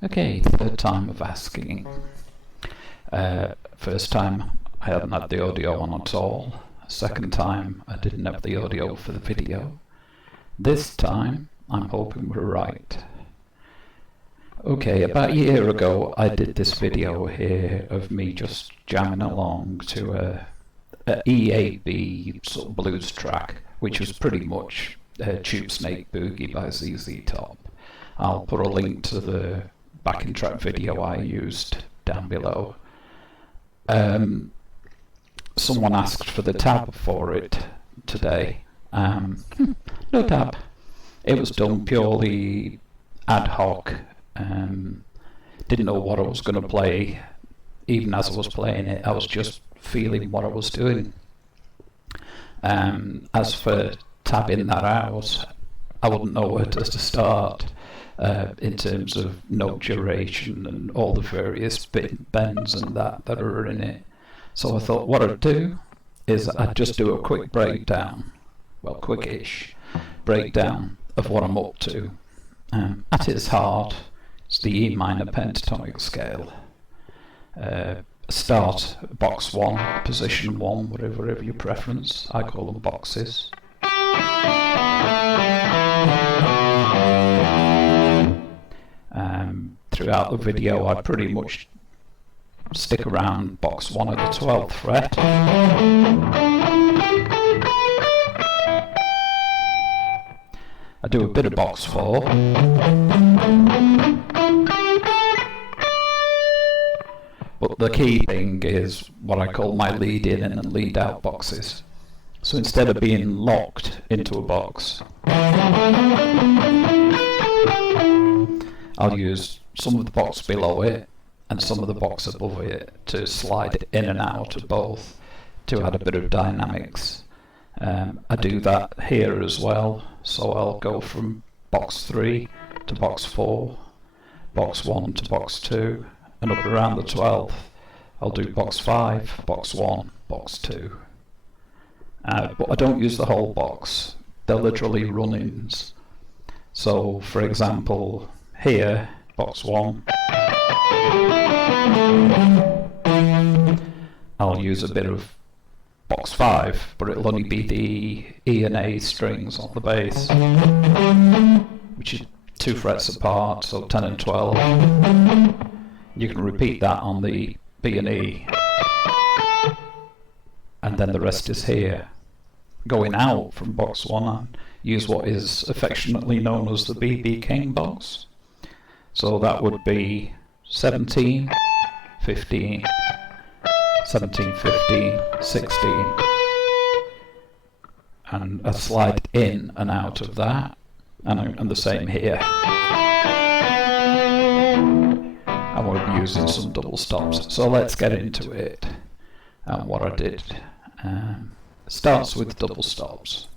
Okay, third time of asking. First time I hadn't had the audio on at all. Second time I didn't have the audio for the video. This time I'm hoping we're right. Okay, about a year ago I did this video here of me just jamming along to a EAB sort of blues track, which was pretty much Tube Snake Boogie by ZZ Top. I'll put a link to the backing track video I used down below. Someone asked for the tab for it today. No tab. It was done purely ad hoc. Didn't know what I was going to play. Even as I was playing it, I was just feeling what I was doing. As for tabbing that out, I wouldn't know where to start in terms of note duration and all the various bends and that are in it. So I thought what I'd do is I'd just do a quick breakdown, well, quickish breakdown of what I'm up to. At its heart, it's the E minor pentatonic scale. Start box 1, position 1, whatever your preference. I call them boxes. Throughout the video I pretty much stick around box 1 at the 12th fret. I do a bit of box 4. But the key thing is what I call my lead in and lead out boxes. So instead of being locked into a box, I'll use some of the box below it and some of the box above it to slide in and out of both to add a bit of dynamics. I do that here as well, so I'll go from box 3 to box 4, box 1 to box 2, and up around the 12th I'll do box 5, box 1, box 2. But I don't use the whole box, they're literally run-ins. So for example, here, box 1, I'll use a bit of box 5, but it'll only be the E and A strings on the bass, which is 2 frets apart, so 10 and 12. You can repeat that on the B and E, and then the rest is here. Going out from box 1, I use what is affectionately known as the BB King box. So that would be 17, 15, 17, 15, 16, and I slide in and out of that, and the same here. I will be using some double stops, so let's get into it. And what I did starts with double stops.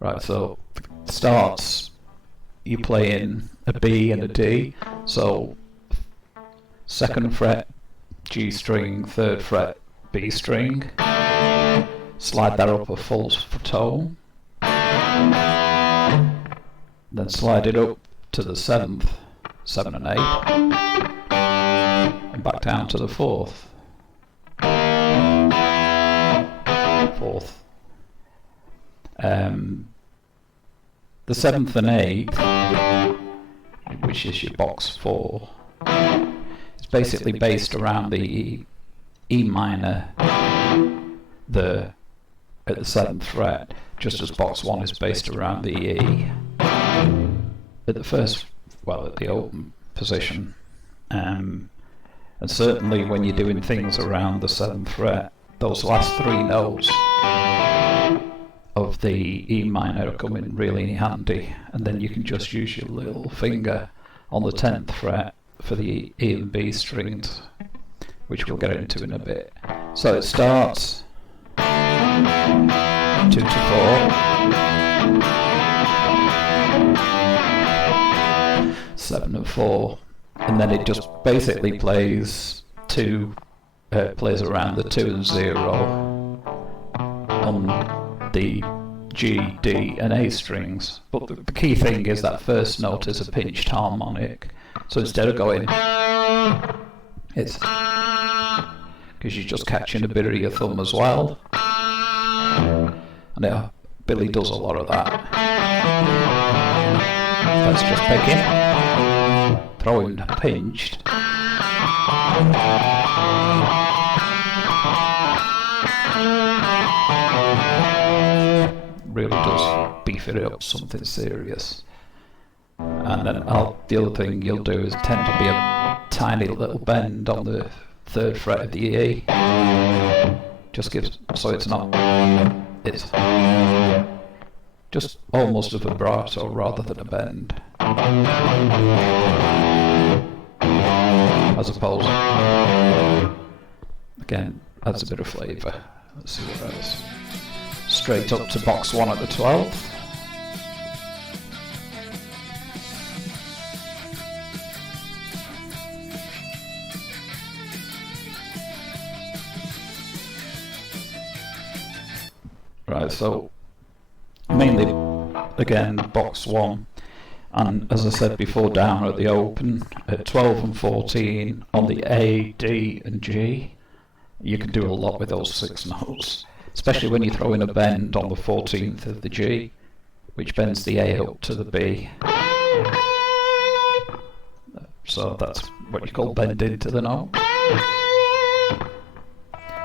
Right, so starts, you play in a B and a D, so 2nd fret G string, 3rd fret B string, slide that up a full tone, then slide it up to the 7th, 7 and 8, and back down to the 4th, 4th. The 7th and 8th, which is your box 4, is basically based around the E minor at the 7th fret, just as box 1 is based around the E at the first, well, at the open position. And certainly when you're doing things around the 7th fret, those last 3 notes of the E minor come in really handy, and then you can just use your little finger on the 10th fret for the E and B strings, which we'll get into in a bit. So it starts 2 to 4, 7 and 4, and then it just basically plays around the 2 and 0 on the G, D and A strings. But the key thing is that first note is a pinched harmonic, so instead of going, it's because you're just catching a bit of your thumb as well, and Billy does a lot of that. That's just picking, throwing pinched, really does beef it up, something serious. And then the other thing you'll do is tend to be a tiny little bend on the 3rd fret of the E. Just gives, so it's just almost a vibrato rather than a bend, as opposed, again, adds a bit of flavour. Let's see what else. Straight up to box 1 at the 12th. Right, so mainly, again, box 1, and as I said before, down at the open, at 12 and 14, on the A, D and G, you can do a lot with those 6 notes, especially when you throw in a bend on the 14th of the G, which bends the A up to the B. So that's what you call bending to the note.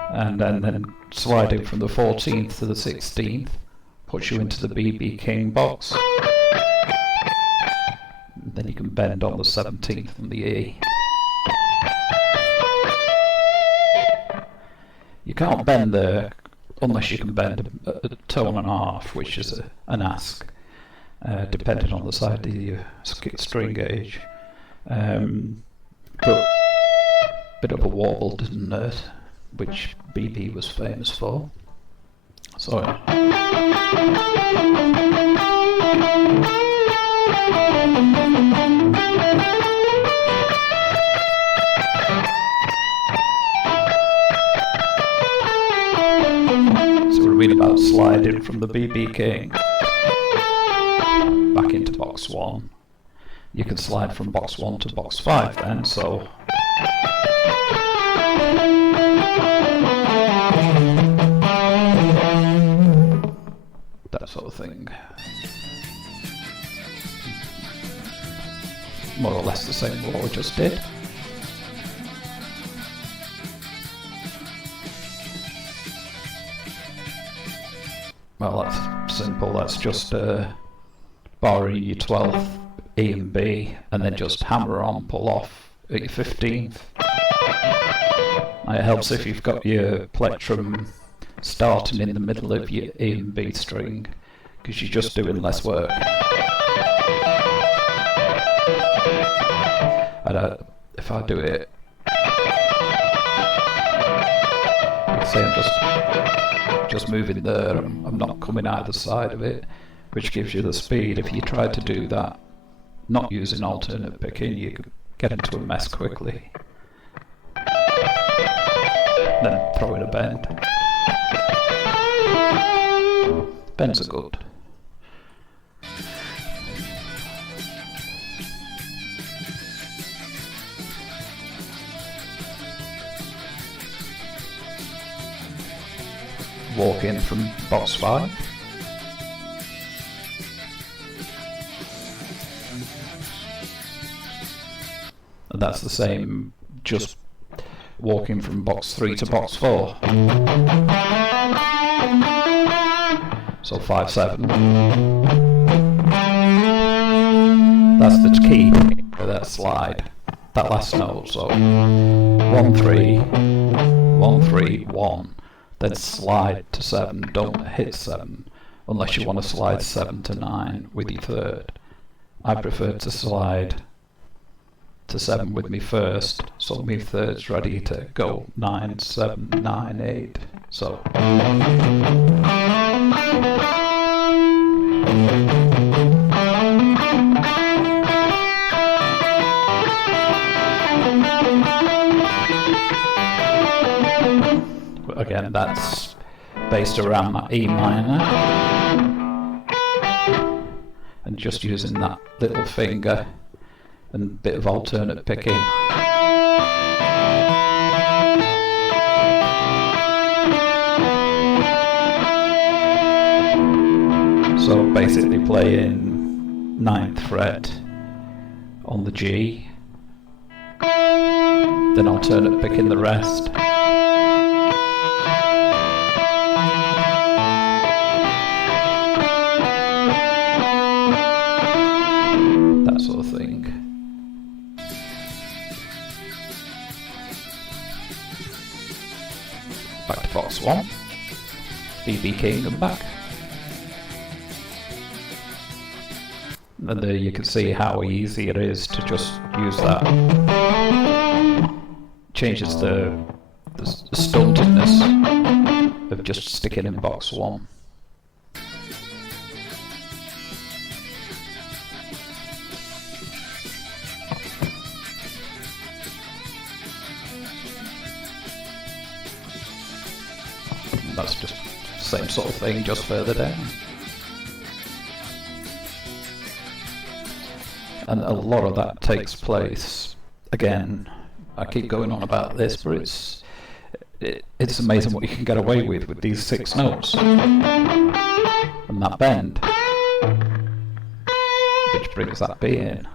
And then sliding from the 14th to the 16th puts you into the BB King box. And then you can bend on the 17th from the E. You can't bend there unless you can bend a tone and a half, which is an ask, depending on the side of your string gauge. But bit of a wobble, didn't it? Which BB was famous for. So we're reading about sliding from the BB King back into box 1. You can slide from box 1 to box 5 then, so that sort of thing. More or less the same what we just did. Well, that's simple. That's just borrowing your 12th E and B and then just hammer on, pull off at your 15th. It helps if you've got your plectrum starting in the middle of your E and B string, because you're just doing less work. And if I do it, say I'm just moving there, I'm not coming either side of it, which gives you the speed. If you try to do that, not using alternate picking, you could get into a mess quickly. Then throw in a bend. Bends are good. Walk in from box 5. And that's the same, just walking from box 3 to box 4. So 5, 7. That's the key for that slide, that last note. So 1, 3, 1, 3, 1. Then slide to 7. Don't hit 7 unless you want to slide 7 to 9 with your 3rd. I prefer to slide to 7 with me first, so my 3rd's ready to go 9, 7, 9, 8. So again, that's based around that E minor, and just using that little finger and a bit of alternate picking. So basically playing 9th fret on the G, then alternate picking the rest. That sort of thing. Back to box 1, BB King and back. And there you can see how easy it is to just use that. Changes the stuntedness of just sticking in box 1. That's just the same sort of thing, just further down. And a lot of that takes place, again, I keep going on about this, but it's amazing what you can get away with these 6 notes and that bend, which brings that B in.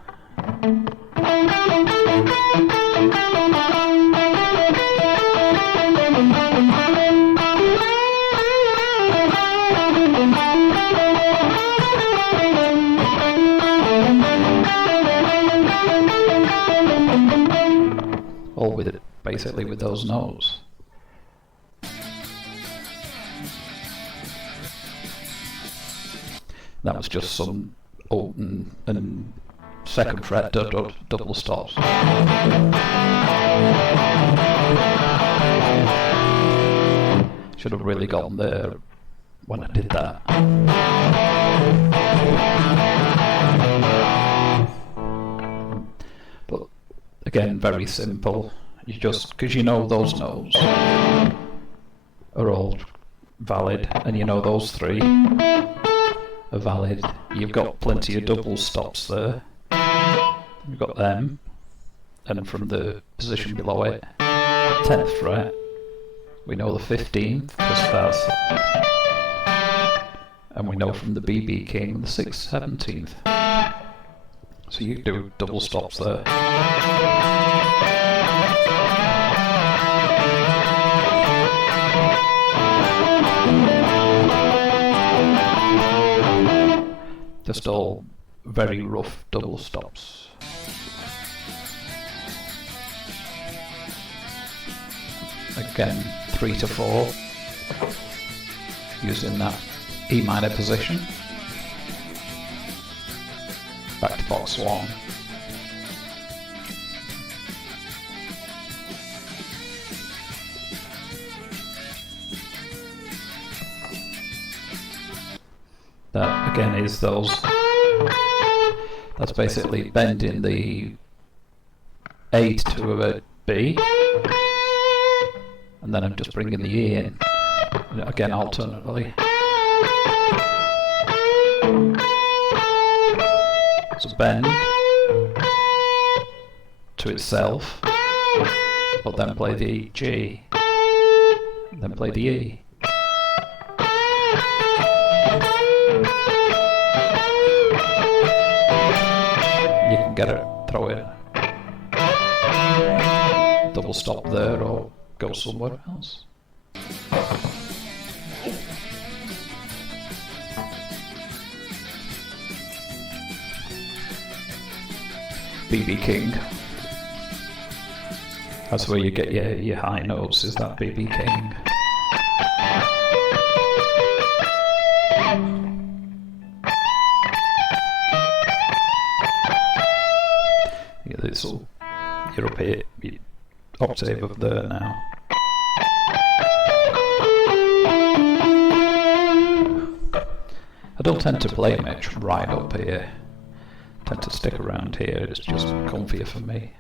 All with it, basically with those notes. That was just some open and 2nd fret double stops. Should have really gotten there when I did that. But again, very simple. You just, because you know those notes are all valid, and you know those 3 are valid. You've got plenty of double stops there. You've got them, and from the position below it, 10th fret, we know the 15th, because that's, and we know from the BB King the 6th, 17th. So you do double stops there. Just all very rough double stops. Again, 3 to 4, using that E minor position. Back to box 1. That again is those, that's basically bending the A to a B, and then I'm just bringing the E in, again alternately. So bend to itself, but then play the G, then play the E. You can get it, throw it, double stop there or go somewhere else. BB King. That's where you get your high notes, is that BB King. Yeah, this will, you're up here, octave up there now. I don't tend to play much right up here. I tend to stick around here, it's just comfier for me.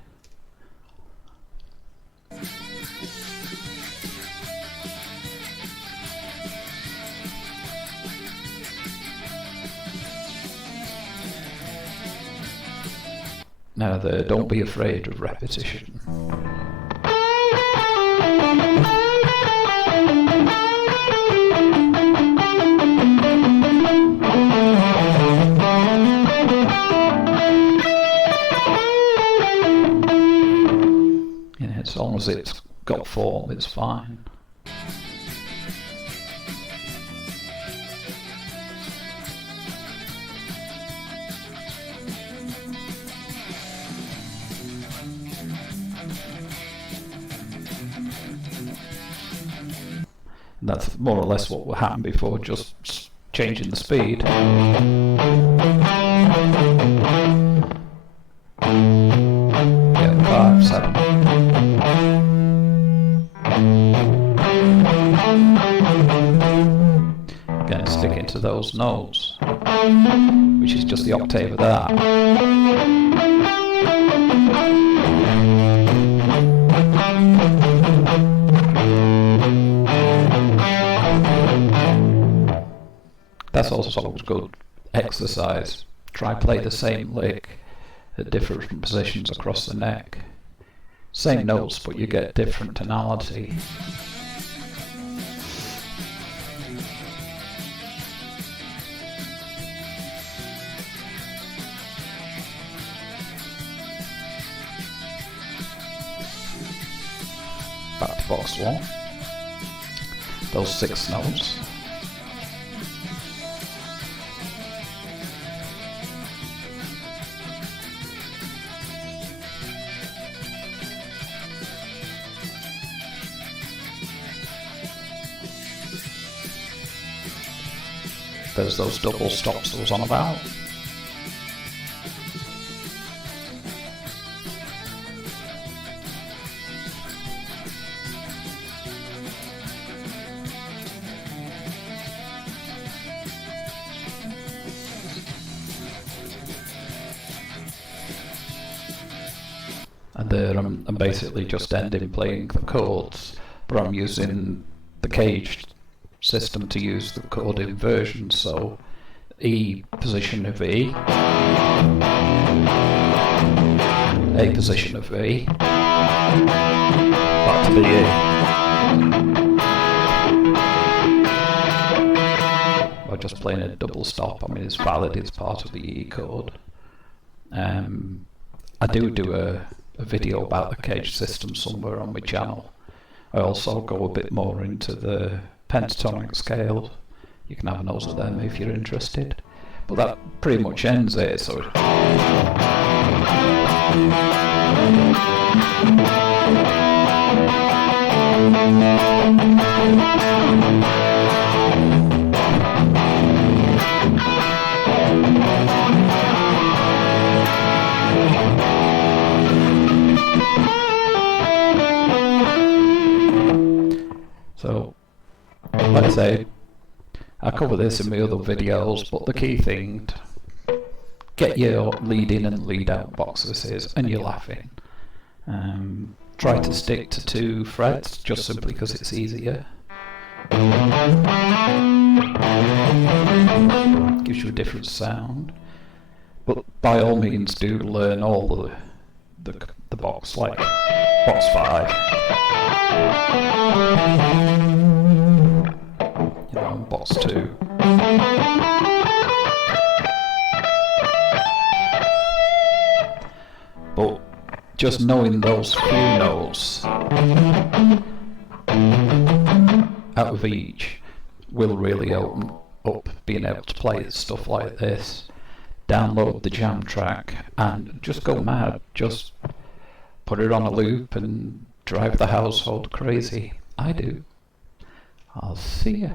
Now there, don't be afraid of repetition. Yeah, as long as it's got form, it's fine. That's more or less what happened before, just changing the speed. Yeah, 5, 7. Again, sticking to those notes, which is just the octave of that. That's also a good exercise. Try play the same lick at different positions across the neck. Same notes, but you get different tonality. Back to box 1. Those 6 notes. There's those double stops I was on about. And there I'm basically just ending playing the chords, but I'm using the cage system to use the chord inversion, so E position of E, A position of E, back to the E. By just playing a double stop, I mean it's valid, it's part of the E chord. I do a video about the cage system somewhere on my channel. I also go a bit more into the pentatonic scale. You can have a nose at them if you're interested. But that pretty much ends it. So like I say, I cover this in my other videos, but the key thing, get your lead in and lead out boxes and you're laughing. Try to stick to 2 frets, just simply because it's easier. Gives you a different sound. But by all means do learn all the box, like box 5. You know, box 2. But just knowing those few notes out of each will really open up being able to play stuff like this. Download the jam track and just go mad. Just put it on a loop and drive the household crazy. I do. I'll see ya.